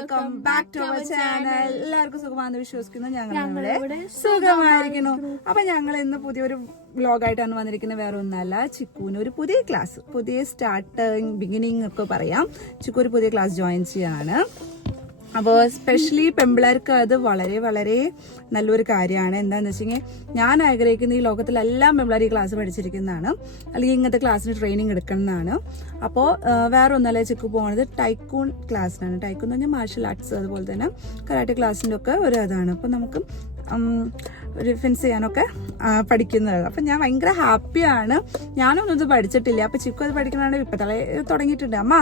Welcome back to our channel. എല്ലാവർക്കും സുഖമാണെന്ന് വിശ്വസിക്കുന്നു. ഞങ്ങളിവിടെ സുഖമായിരിക്കുന്നു. അപ്പൊ ഞങ്ങൾ ഇന്ന് പുതിയൊരു വ്ലോഗായിട്ടാണ് വന്നിരിക്കുന്നത്. വേറെ ഒന്നല്ല, ചിക്കുവിന് ഒരു പുതിയ ക്ലാസ്, പുതിയ സ്റ്റാർട്ടിങ് ബിഗിനിങ് ഒക്കെ പറയാം. ചിക്കു ഒരു പുതിയ ക്ലാസ് ജോയിൻ ചെയ്യാണ്. അപ്പോൾ സ്പെഷ്യലി പെമ്പിളർക്ക് അത് വളരെ വളരെ നല്ലൊരു കാര്യമാണ്. എന്താണെന്ന് വെച്ചെങ്കിൽ, ഞാൻ ആഗ്രഹിക്കുന്ന ഈ ലോകത്തിലെല്ലാം പെമ്പിളർ ഈ ക്ലാസ് പഠിച്ചിരിക്കുന്നതാണ്, അല്ലെങ്കിൽ ഇങ്ങനത്തെ ക്ലാസ്സിന് ട്രെയിനിങ് എടുക്കുന്നതാണ്. അപ്പോൾ വേറെ ഒന്നല്ല, ചിക്കു പോകുന്നത് ടൈക്കൂൺ ക്ലാസ്സിനാണ്. ടൈക്കൂൺ എന്ന് പറഞ്ഞാൽ മാർഷൽ ആർട്സ്, അതുപോലെ തന്നെ കരാട്ടെ ക്ലാസ്സിൻ്റെ ഒക്കെ ഒരു അതാണ്. അപ്പോൾ നമുക്ക് ഡിഫെൻസ് ചെയ്യാനൊക്കെ പഠിക്കുന്നത്. അപ്പം ഞാൻ ഭയങ്കര ഹാപ്പിയാണ്. ഞാനൊന്നും ഇത് പഠിച്ചിട്ടില്ല. അപ്പോൾ ചിക്കു അത് പഠിക്കണതാണ്. ഇപ്പം തുടങ്ങിയിട്ടുണ്ട്. അമ്മ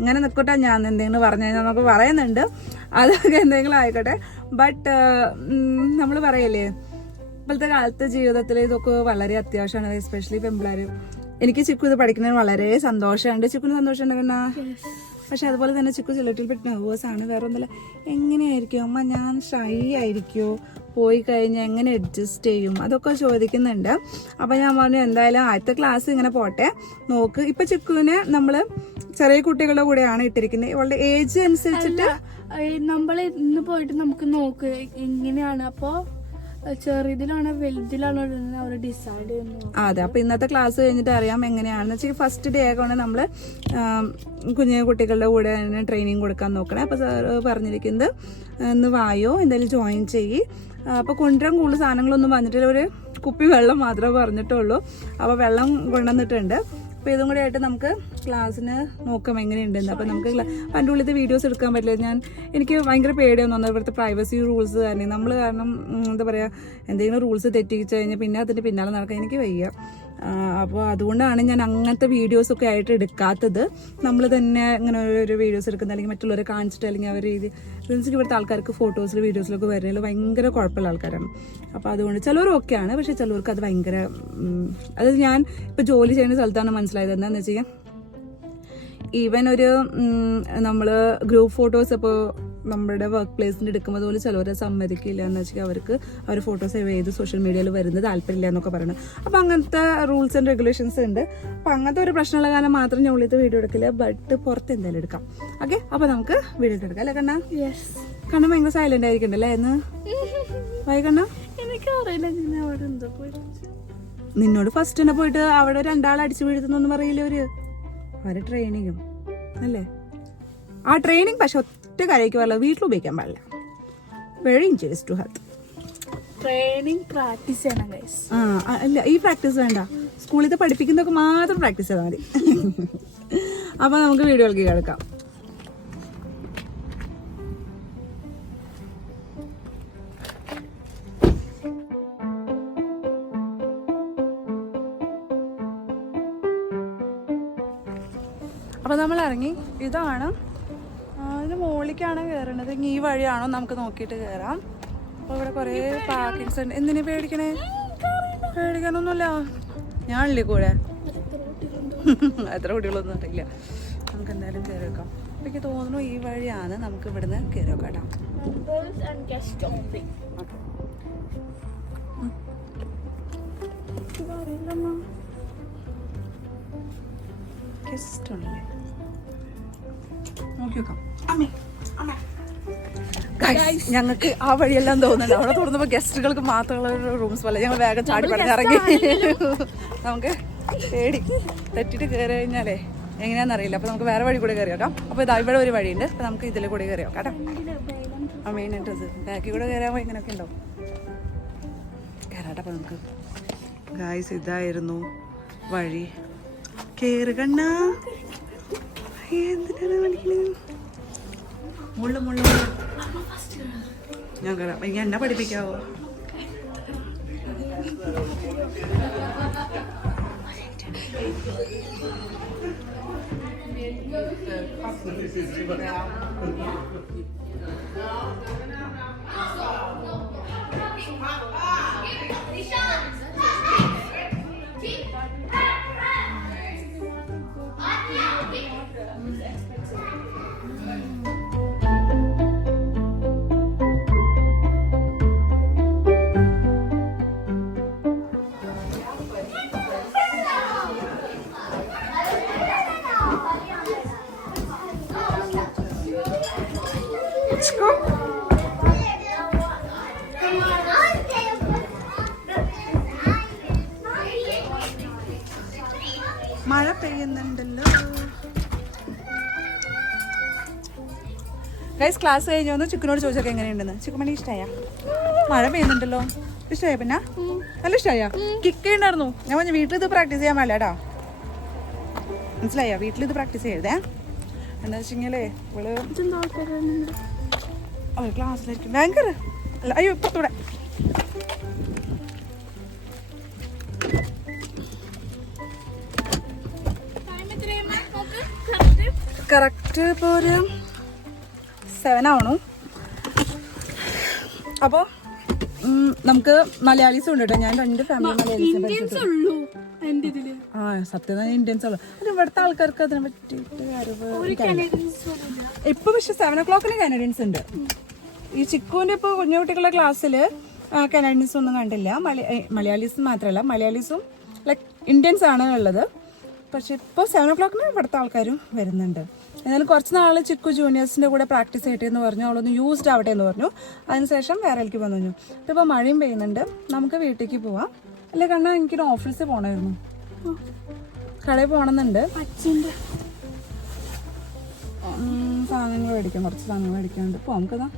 ഇങ്ങനെ നിൽക്കട്ടെ, ഞാൻ എന്തെങ്കിലും പറഞ്ഞു കഴിഞ്ഞാൽ നമുക്ക് പറയുന്നുണ്ട്, അതൊക്കെ എന്തെങ്കിലും ആയിക്കോട്ടെ. ബട്ട് നമ്മൾ പറയല്ലേ, ഇപ്പോഴത്തെ കാലത്തെ ജീവിതത്തിൽ ഇതൊക്കെ വളരെ അത്യാവശ്യമാണ്. എസ്പെഷ്യലി പെമ്പിളാർ. എനിക്ക് ചിക്കു ഇത് പഠിക്കുന്നതിന് വളരെ സന്തോഷമുണ്ട്. ചിക്കുന് സന്തോഷം ഉണ്ടെങ്കിൽ, പക്ഷെ അതുപോലെ തന്നെ ചിക്കു ചിലട്ടിൽ പെട്ട് നെർവസ് ആണ്. വേറെ ഒന്നുമില്ല. എങ്ങനെയായിരിക്കും അമ്മ, ഞാൻ ഷൈ ആയിരിക്കുമോ, പോയി കഴിഞ്ഞാൽ എങ്ങനെ അഡ്ജസ്റ്റ് ചെയ്യും, അതൊക്കെ ചോദിക്കുന്നുണ്ട്. അപ്പം ഞാൻ പറഞ്ഞു, എന്തായാലും ആദ്യത്തെ ക്ലാസ് ഇങ്ങനെ പോട്ടെ, നോക്ക്. ഇപ്പം ചിക്കുവിനെ നമ്മൾ ചെറിയ കുട്ടികളുടെ കൂടെയാണ് ഇട്ടിരിക്കുന്നത്. ഇവളുടെ ഏജ് അനുസരിച്ചിട്ട് നമ്മൾ ഇന്ന് പോയിട്ട് നമുക്ക് നോക്ക് എങ്ങനെയാണ്, അപ്പോൾ ചെറുതിലാണോ വലുതിലാണോ അവർ ഡിസൈഡ് ചെയ്യുന്നത്. അതെ, അപ്പൊ ഇന്നത്തെ ക്ലാസ് കഴിഞ്ഞിട്ട് അറിയാം എങ്ങനെയാണെന്ന് വെച്ചാൽ. ഫസ്റ്റ് ഡേ ആയതുകൊണ്ട് നമ്മൾ കുഞ്ഞു കുട്ടികളുടെ കൂടെ ട്രെയിനിങ് കൊടുക്കാൻ നോക്കണേ. അപ്പൊ സാർ പറഞ്ഞിരിക്കുന്നത്, ഇന്ന് വായോ, എന്തായാലും ജോയിൻ ചെയ്യ്. അപ്പൊ കൊണ്ടുവരാൻ കൂടുതൽ സാധനങ്ങളൊന്നും വന്നിട്ടില്ല, ഒരു കുപ്പി വെള്ളം മാത്രമേ പറഞ്ഞിട്ടുള്ളൂ. അപ്പൊ വെള്ളം കൊണ്ടുവന്നിട്ടുണ്ട്. അപ്പോൾ ഇതും കൂടെ ആയിട്ട് നമുക്ക് ക്ലാസ്സിന് നോക്കാം എങ്ങനെയുണ്ടെന്ന്. അപ്പോൾ നമുക്ക് പണ്ട് ഉള്ളിലത്തെ വീഡിയോസ് എടുക്കാൻ പറ്റില്ല. എനിക്ക് ഭയങ്കര പേടിയൊന്നും തോന്നുന്നത് ഇവിടുത്തെ പ്രൈവസി റൂൾസ് തന്നെ. നമ്മൾ കാരണം എന്താ പറയുക, എന്തെങ്കിലും റൂൾസ് തെറ്റിച്ച് കഴിഞ്ഞാൽ പിന്നെ അതിൻ്റെ പിന്നാലെ നടക്കാൻ എനിക്ക് വയ്യ. അപ്പോൾ അതുകൊണ്ടാണ് ഞാൻ അങ്ങനത്തെ വീഡിയോസൊക്കെ ആയിട്ട് എടുക്കാത്തത്. നമ്മൾ തന്നെ ഇങ്ങനെ ഒരു വീഡിയോസ് എടുക്കുന്ന, അല്ലെങ്കിൽ മറ്റുള്ളവരെ കാണിച്ചിട്ട്, അല്ലെങ്കിൽ അവർ രീതി എനിക്ക് ഇവിടുത്തെ ആൾക്കാർക്ക് ഫോട്ടോസിൽ വീഡിയോസിലൊക്കെ വരുന്നതിൽ ഭയങ്കര കുഴപ്പമുള്ള ആൾക്കാരാണ്. അപ്പോൾ അതുകൊണ്ട് ചിലവർ ഓക്കെയാണ്, പക്ഷേ ചിലവർക്ക് അത് ഭയങ്കര, അത് ഞാൻ ഇപ്പോൾ ജോലി ചെയ്യുന്ന സ്ഥലത്താണ് മനസ്സിലായത്. എന്താണെന്ന് വെച്ചാൽ, ഈവൻ ഒരു നമ്മൾ ഗ്രൂപ്പ് ഫോട്ടോസ് ഇപ്പോൾ നമ്മുടെ വർക്ക് പ്ലേസിൻ്റെ എടുക്കുമ്പോൾ പോലും ചിലവരെ സമ്മതിക്കില്ല. എന്ന് വെച്ചാൽ അവർക്ക് അവർ ഫോട്ടോസ് സേവ് ചെയ്ത് സോഷ്യൽ മീഡിയയിൽ വരുന്നത് താല്പര്യമില്ല എന്നൊക്കെ പറയുന്നത്. അപ്പോൾ അങ്ങനത്തെ റൂൾസ് ആൻഡ് റെഗുലേഷൻസ് ഉണ്ട്. അപ്പോൾ അങ്ങനത്തെ ഒരു പ്രശ്നമുള്ള കാലം മാത്രം ഞാൻ ഉള്ളിലത്തെ വീഡിയോ എടുക്കില്ല, ബട്ട് പുറത്ത് എന്തായാലും എടുക്കാം. ഓക്കെ, അപ്പോൾ നമുക്ക് വീഡിയോ എടുക്കാം അല്ലേ കണ്ണ? യെസ്. കണ്ണ ഭയങ്കര സൈലന്റ് ആയിരിക്കണ്ടല്ലേ എന്ന്? വായി കണ്ണ, എനിക്കറിയില്ല നിന്നോട് ഫസ്റ്റ് തന്നെ പോയിട്ട് അവിടെ രണ്ടാളെ അടിച്ചു വീഴ്ത്തുന്നൊന്നും പറയില്ല അവര് ട്രെയിനിങ്ങും അല്ലേ? ആ ട്രെയിനിങ് പക്ഷെ ഒറ്റ കാര്യയ്ക്ക് പാടില്ല, വീട്ടിൽ ഉപയോഗിക്കാൻ പാടില്ല. Very injurious to health. Training practice ചെയ്യണം ഗൈസ്. അല്ല, ഈ പ്രാക്ടീസ് വേണ്ട, സ്കൂളിൽ പഠിപ്പിക്കുന്നതൊക്കെ മാത്രം പ്രാക്ടീസ് ചെയ്താൽ മതി. അപ്പൊ നമുക്ക് വീഡിയോയിലേക്ക് കേൾക്കാം. അപ്പോൾ നമ്മൾ ഇറങ്ങി. ഇതാണ്, ഇതിന് മുകളിലേക്കാണ് കയറേണ്ടത്. ഈ വഴിയാണോ നമുക്ക് നോക്കിയിട്ട് കയറാം. അപ്പോൾ ഇവിടെ കുറേ പാർക്കിങ്സ് ഉണ്ട്. എന്തിനാ പേടിക്കണേ? പേടിക്കാനൊന്നുമില്ല, ഞാനില്ലേ കൂടെ. എത്ര കുട്ടികളൊന്നും അറിയില്ല. നമുക്ക് എന്തായാലും കയറി വെക്കാം. അപ്പോൾ എനിക്ക് തോന്നുന്നു ഈ വഴിയാണ് നമുക്ക് ഇവിടുന്ന് കയറി വെക്കാം. ഞങ്ങൾക്ക് ആ വഴിയെല്ലാം തോന്നുന്നുണ്ട്. അവിടെ തുറന്നപ്പോ ഗസ്റ്റുകൾക്ക് മാത്രമുള്ള റൂംസ് പോലെ ഞങ്ങൾ വേഗം ചാടി പറഞ്ഞിറങ്ങി. നമുക്ക് പേടി തെറ്റിട്ട് കയറി കഴിഞ്ഞാലേ എങ്ങനെയാണെന്നറിയില്ല. അപ്പൊ നമുക്ക് വേറെ വഴി കൂടെ കയറി വെക്കാം. അപ്പൊ ഇതാ ഇവിടെ ഒരു വഴിയുണ്ട്. അപ്പൊ നമുക്ക് ഇതിൽ കൂടെ കയറി വെക്കാം കേട്ടോ. ആ മെയിൻ എൻട്രൻസ് ബാക്കിൽ കൂടെ കയറാൻ ഇങ്ങനെയൊക്കെ ഉണ്ടാവും. കയറാട്ടെ. അപ്പൊ നമുക്ക് ഗായ്സ്, ഇതായിരുന്നു വഴി. കേറ് കണ്ണ. എന്തിനാണ് പഠിക്കുന്നത്? ഞാൻ കയറാം. എനിക്ക് എന്നെ പഠിപ്പിക്കാവോ? ചിക്കു മഴ പെയ്യുന്നുണ്ടല്ലോ. ഗൈസ് ക്ലാസ് കഴിഞ്ഞ് വന്ന് ചിക്കനോട് ചോദിച്ചൊക്കെ എങ്ങനെയുണ്ടെന്ന്. ചിക്കുമണി ഇഷ്ടമായ? മഴ പെയ്യുന്നുണ്ടല്ലോ. ഇഷ്ടമായ? പിന്നെ നല്ല ഇഷ്ടമായ? കിക്ക് ഉണ്ടായിരുന്നു. ഞാൻ പറഞ്ഞു വീട്ടിൽ ഇത് പ്രാക്ടീസ് ചെയ്യാൻ പാടില്ലാടാ. മനസ്സിലായോ? വീട്ടിൽ ഇത് പ്രാക്ടീസ് ചെയ്തേ. എന്താ വെച്ചെങ്കിലേ ഇവള് ക്ലാസ്സിലായിരിക്കും. ഭയങ്കര അല്ല, അയ്യോ ഇപ്പത്തൂടെ കറക്റ്റ് ഇപ്പോൾ ഒരു 7 ആവണം. അപ്പോൾ നമുക്ക് മലയാളീസും ഉണ്ട് കേട്ടോ. ഞാൻ 2 ഫാമിലി മലയാളീസിനെ പഠിച്ചിട്ടുള്ളൂ. ആ സത്യം ഇന്ത്യൻസ് ഉള്ളു. അത് ഇവിടുത്തെ ആൾക്കാർക്ക് അതിനെ പറ്റിയിട്ട് അറിവ് ഇപ്പൊ. പക്ഷെ 7 o'clock കാനഡിയൻസ് ഉണ്ട്. ഈ ചിക്കുവിന്റെ ഇപ്പോൾ കുഞ്ഞു കുട്ടികളുടെ ക്ലാസ്സിൽ കാനഡിയൻസ് ഒന്നും കണ്ടില്ല. മലയാളീസ് മാത്രമല്ല, മലയാളീസും ലൈക്ക് ഇന്ത്യൻസ് ആണ് ഉള്ളത്. പക്ഷെ ഇപ്പോൾ 7 o'clock ഇവിടുത്തെ ആൾക്കാരും വരുന്നുണ്ട്. എന്നാലും കുറച്ച് നാൾ ചിക്കു ജൂനിയേഴ്സിൻ്റെ കൂടെ പ്രാക്ടീസ് ചെയ്യട്ടെ എന്ന് പറഞ്ഞു. അവളൊന്ന് യൂസ്ഡ് ആവട്ടെ എന്ന് പറഞ്ഞു. അതിനുശേഷം വേറെക്ക് വന്നു. ഇപ്പോൾ മഴയും പെയ്യുന്നുണ്ട്, നമുക്ക് വീട്ടിലേക്ക് പോവാം. അല്ലേ കണ്ണാ? എനിക്കൊരു ഓഫീസിൽ പോകണമായിരുന്നു, കടയിൽ പോകണമെന്നുണ്ട്. സാധനങ്ങൾ മേടിക്കാം, കുറച്ച് സാധനങ്ങൾ മേടിക്കാനുണ്ട്. ഇപ്പോൾ നമുക്കതാ.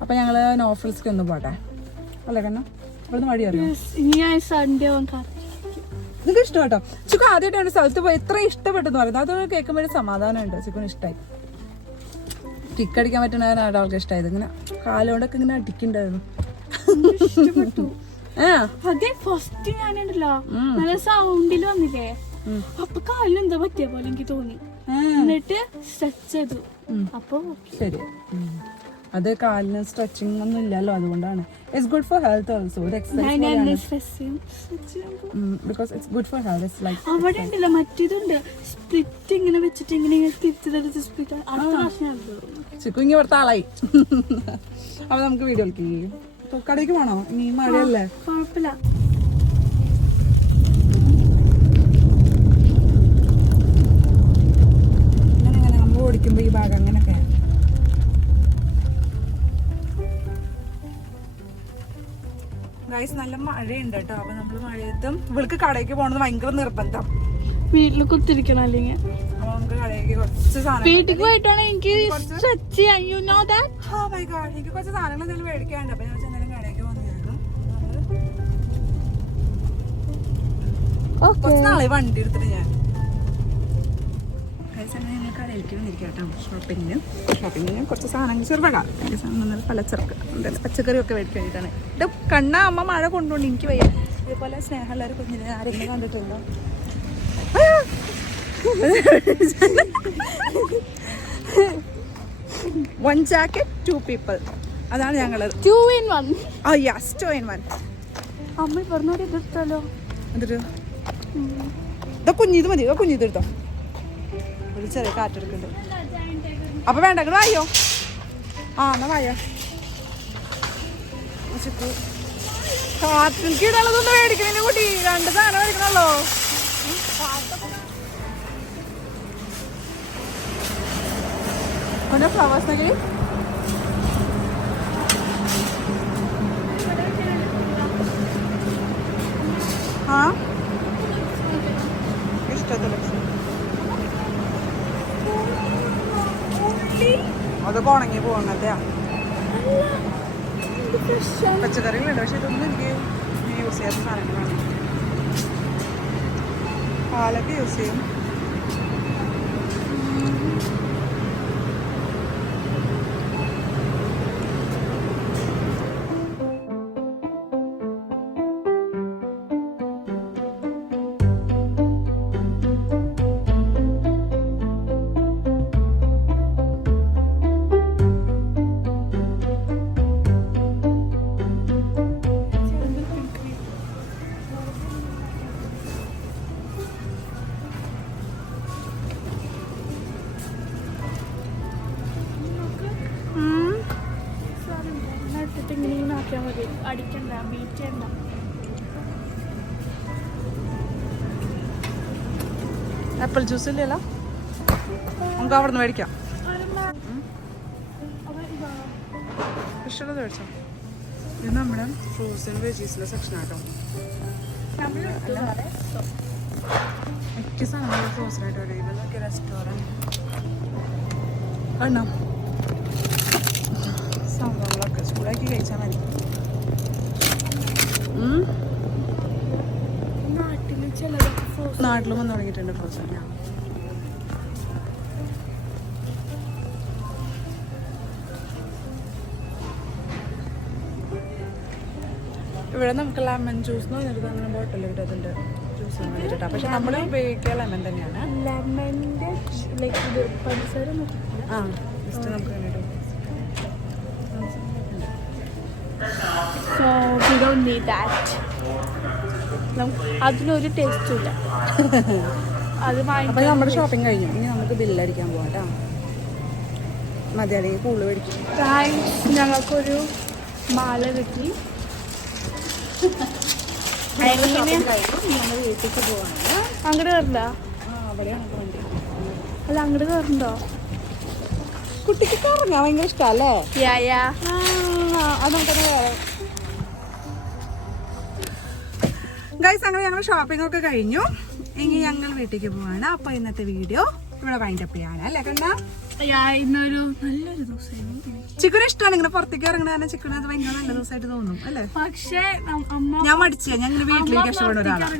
അപ്പം ഞങ്ങൾ നോഫിൽസ്ക്ക് ഒന്ന് പോട്ടെ. അല്ലേ കണ്ണാ? ഇവിടുന്ന് വഴി അറിയാം. നിങ്ങൾക്ക് ഇഷ്ടം കേട്ടോ. ചിക്കു ആദ്യമായിട്ടാണ് സ്ഥലത്ത് പോയി എത്ര ഇഷ്ടപ്പെട്ടെന്ന് പറയുന്നത്. അതൊക്കെ കേൾക്കുമ്പോൾ സമാധാനമുണ്ട്. ചിക്കുന് ഇഷ്ടമായി. കിക്ക് അടിക്കാൻ പറ്റുന്ന ആൾക്ക് ഇഷ്ടമായത്. ഇങ്ങനെ കാലുകൊണ്ടൊക്കെ ഇങ്ങനെ അടിക്കണ്ടായിരുന്നു. ഫസ്റ്റ് ഞാനുണ്ടല്ലോ നല്ല സൗണ്ടിൽ വന്നില്ലേ, അപ്പൊ കാലിന് എന്താ പറ്റിയ പോലെ എനിക്ക് തോന്നി. എന്നിട്ട് സ്ട്രെച്ച് ചെയ്തു. അപ്പൊ ശരി. അത് കാലിന് സ്ട്രെച്ചിങ് ഒന്നും ഇല്ലല്ലോ, അതുകൊണ്ടാണ്. It's good for health also. ഒരു exercise because it's good for health. It's like അവിടെ ഉണ്ടല്ലോ മറ്റേതുണ്ട്, സ്പ്ലിറ്റ് ഇങ്ങനെ വെച്ചിട്ട് ഇങ്ങനെ തിരിച്ചു സ്പ്ലിറ്റ്. ചിക്കു ഇങ്ങനെ ഇവിടുത്തെ ആളായി. അപ്പൊ നമുക്ക് വീഡിയോ കളിക്കും. കടയ്ക്ക് പോണോ? ഇനി മഴയല്ലേ? കുഴപ്പമില്ല. അങ്ങനെ നമ്മൾ ഓടിക്കുമ്പോ ഈ ഭാഗം അങ്ങനെയൊക്കെ. ഗൈസ് നല്ല മഴയുണ്ട് കേട്ടോ. അപ്പൊ നമ്മള് മഴയത്തും ഇവൾക്ക് കടയ്ക്ക് പോണത് ഭയങ്കര നിർബന്ധം. വീട്ടിൽ കുത്തിരിക്കണം അല്ലെങ്കിൽ. അപ്പൊ നമുക്ക് കടയ്ക്ക് കുറച്ച് സാധനം വീട്ടിൽ പോയിട്ടാണ് എനിക്ക് സ്ട്രെച്ച് ചെയ്യാൻ. You know that. Oh my god, എനിക്ക് കുറച്ച് സാധനങ്ങൾ എന്തെങ്കിലും മേടിക്കാനുണ്ട്. അപ്പൊ ഞാൻ എന്തായാലും കടയ്ക്ക് വന്നിരുന്നു. കുറച്ച് നാളെ വണ്ടി എടുത്തിട്ട് ഞാൻ ഞങ്ങൾ കടയിലേക്ക് വന്നിരിക്കാം കേട്ടോ. ഷോപ്പിങ്ങിന് കുറച്ച് സാധനങ്ങൾ ചെറുപഴ പലചരക്ക് പച്ചക്കറിയൊക്കെ മേടിക്കാനായിട്ടാണ്. ഇത് കണ്ണ അമ്മ മഴ കൊണ്ടുകൊണ്ട് എനിക്ക് വയ്യ. ഇതുപോലെ സ്നേഹമുള്ളവർ കുഞ്ഞിനെ ആരെങ്കിലും കണ്ടിട്ടുണ്ടോ? 1 jacket 2 people. അതാണ് ഞങ്ങൾ 2 in 1. Oh yes, 2 in 1. അമ്മ പറഞ്ഞോട് ഇതെടുത്താലോ? എന്നിട്ട് ഇതാ കുഞ്ഞിത് മതി. കുഞ്ഞിത് എടുത്തോ. ഒരു ചെറിയ കാറ്റെടുക്കുന്നുണ്ട്. അപ്പൊ വേണ്ട ഇങ്ങോട്ട് വായോ. എന്നാ വായോ. കാറ്റിലേക്ക് ഇടാനുള്ളതൊന്നും മേടിക്കണേ കുട്ടി. 2 സാധനം മേടിക്കണല്ലോ. ഫ്ലവേഴ്സ് നഗരി ഇഷ്ടത്തില്ല. അതൊക്കെ ഉണങ്ങി പോകുന്നതെയാ. പച്ചക്കറികളുണ്ട്, പക്ഷെ ഇതൊന്നും എനിക്ക് യൂസ് ചെയ്യാത്ത സാധനങ്ങളാണ്. പാലൊക്കെ യൂസ് ചെയ്യും. അടിക്കണ്ട, ബീറ്റ് ചെയ്യണ്ട. ആപ്പിൾ ജ്യൂസ് ഇല്ലല്ലോ, നമുക്ക് അവിടെ നിന്ന് മേടിക്കാം. ഇഷ്ടമുള്ളത് മേടിച്ചോ. ഇത് നമ്മുടെ ഫ്രോസൺ വെജീസിലെ സെക്ഷൻ ആട്ടോ. മിക്ക സാധനങ്ങളും ഫ്രോസൺ ആയിട്ട് വരും. ഇതൊക്കെ റെസ്റ്റോറൻറ്റ് കണ്ടോ, സംഭവങ്ങളൊക്കെ ചൂടാക്കി കഴിച്ചാൽ മതി. നാട്ടിലും വന്ന് തുടങ്ങിയിട്ടുണ്ട് ഫ്രോസൺ. ഇവിടെ നമുക്ക് ലെമൺ ജ്യൂസ് എന്ന് പറഞ്ഞിട്ട് അങ്ങനെ ബോട്ടിൽ കിട്ടുന്നുണ്ട്. ജ്യൂസ് വന്നിട്ടാ, പക്ഷെ നമ്മൾ ഉപയോഗിക്കുക ലെമൺ തന്നെയാണ്. ലെമണിന്റെ ലൈക്ക് പഞ്ചസാര ആ ജസ്റ്റ് നമുക്ക് വേണ്ടിയിട്ട്. So we don't need that. അതിനൊരു ടേസ്റ്റും ഇല്ല. അത് അപ്പോൾ നമ്മുടെ ഷോപ്പിംഗ് കഴിഞ്ഞു. ഇനി നമുക്ക് ബില്ലടിക്കാൻ പോകാം കേട്ടോ. മതി, അല്ലെങ്കിൽ കൂടുതൽ മേടിക്കും. ഞങ്ങൾക്കൊരു മാല കിട്ടി. നമ്മൾ വീട്ടിലേക്ക് പോവാണ്. അങ്ങോട്ട് കയറണ്ട? അവിടെയാണ് വണ്ടി. അല്ല അങ്ങോട്ട് കയറണ്ടോ? കുട്ടിക്ക് കറങ്ങാൻ ഭയങ്കര ഇഷ്ടമല്ലേ? അത് നമുക്കത് വേറെ. ഗൈസ്, അങ്ങനെ ഞങ്ങൾ ഷോപ്പിംഗ് ഒക്കെ കഴിഞ്ഞു. ഇനി ഞങ്ങൾ വീട്ടിലേക്ക് പോവാണ്. അപ്പൊ ഇന്നത്തെ വീഡിയോ ഇവിടെ വൈൻഡപ്പ് ചെയ്യാണ് അല്ലേ കണ്ണ? ഇന്നൊരു നല്ലൊരു ദിവസമായിരുന്നു. ചിക്കൻ ഇഷ്ടമാണ് ഇങ്ങനെ പുറത്തേക്ക് ഇറങ്ങണ. കാരണം ചിക്കൻ അത് ഭയങ്കര നല്ല ദിവസമായിട്ട് തോന്നും അല്ലേ? പക്ഷേ ഞാൻ മടിച്ചേ, ഞാൻ ഇങ്ങനെ വീട്ടിലേക്ക് ഇഷ്ടപ്പെടുന്ന ഒരാളാണ്.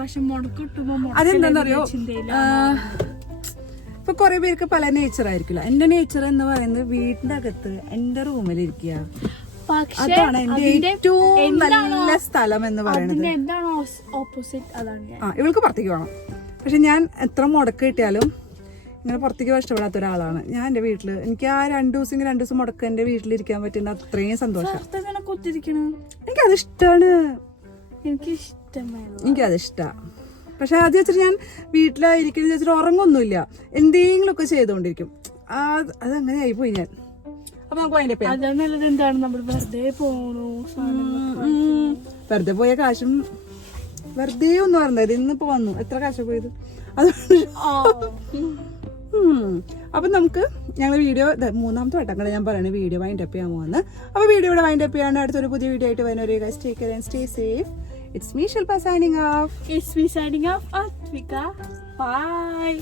പക്ഷെ മുടക്കിട്ടുമ്പോ അതെന്താണെന്നറിയോ, ഇപ്പൊ കുറെ പേർക്ക് പല നേച്ചർ ആയിരിക്കില്ല. എന്റെ നേച്ചർ എന്ന് പറയുന്നത് വീടിന്റെ അകത്ത് എന്റെ റൂമിലിരിക്കുക. അതാണ് എന്റെ ഏറ്റവും നല്ല സ്ഥലം എന്ന് പറയുന്നത്. ഇവൾക്ക് പുറത്തേക്ക് പോകണം. പക്ഷെ ഞാൻ എത്ര മുടക്ക് കിട്ടിയാലും ഇങ്ങനെ പുറത്തേക്ക് ഇഷ്ടപ്പെടാത്ത ഒരാളാണ്. ഞാൻ എന്റെ വീട്ടില് എനിക്ക് ആ 2 ദിവസം മുടക്ക് എന്റെ വീട്ടിലിരിക്കാൻ പറ്റുന്ന അത്രയും സന്തോഷം. എനിക്കത് ഇഷ്ടമാണ്. എനിക്കത് ഇഷ്ടമാണ്. പക്ഷെ അത് വെച്ചിട്ട് ഞാൻ വീട്ടിലായിരിക്കുന്ന വെച്ചിട്ട് ഉറങ്ങൊന്നുമില്ല, എന്തെങ്കിലും ഒക്കെ ചെയ്തോണ്ടിരിക്കും. അതങ്ങനെ ആയിപ്പോയി ഞാൻ. അപ്പൊ നമുക്ക് അതിന്റെ വെറുതെ പോയ കാശും വെറുതെ ഒന്നും പറഞ്ഞത്. ഇന്നിപ്പോ വന്നു എത്ര കാശ് പോയത്. അപ്പൊ നമുക്ക് ഞങ്ങൾ വീഡിയോ 3ാമത്തെ വട്ടങ്ങളെ ഞാൻ പറയണേ വീഡിയോ വൈൻഡപ്പ് ചെയ്യാൻ പോകുന്നത്. അപ്പൊ വീഡിയോ ഇവിടെ വൈൻഡപ്പ് ചെയ്യാണ്ട് അടുത്തൊരു പുതിയ വീഡിയോ ആയിട്ട് വരുന്നവരെ guys take care and stay safe. It's me Shilpa signing off. It's me signing off. Atvika. Bye.